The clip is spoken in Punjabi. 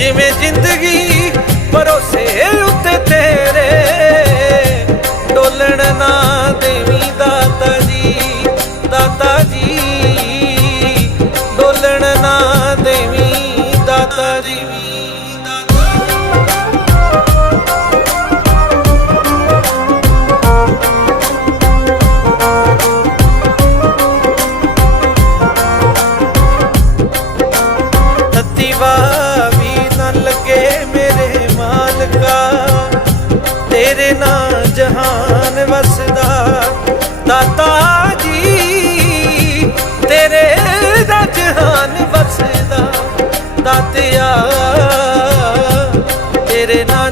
ਜਿਵੇਂ ਜ਼ਿੰਦਗੀ ਭਰੋਸੇ ਉੱਤੇ ਤੇਰੇ। ਡੋਲਣ ਨਾ ਦੇਵੀ ਦਾਤਾ ਜੀ ਦਾਤਾ ਜੀ। ਡੋਲਣ ਨਾ ਦੇਵੀ ਦਾਤਾ ਜੀ ਵਸਦਾ ਜੀ ਤੇਰੇ ਦਾ ਜਹਾਨ ਵਸਦਾ ਤੇਰੇ ਨਾਲ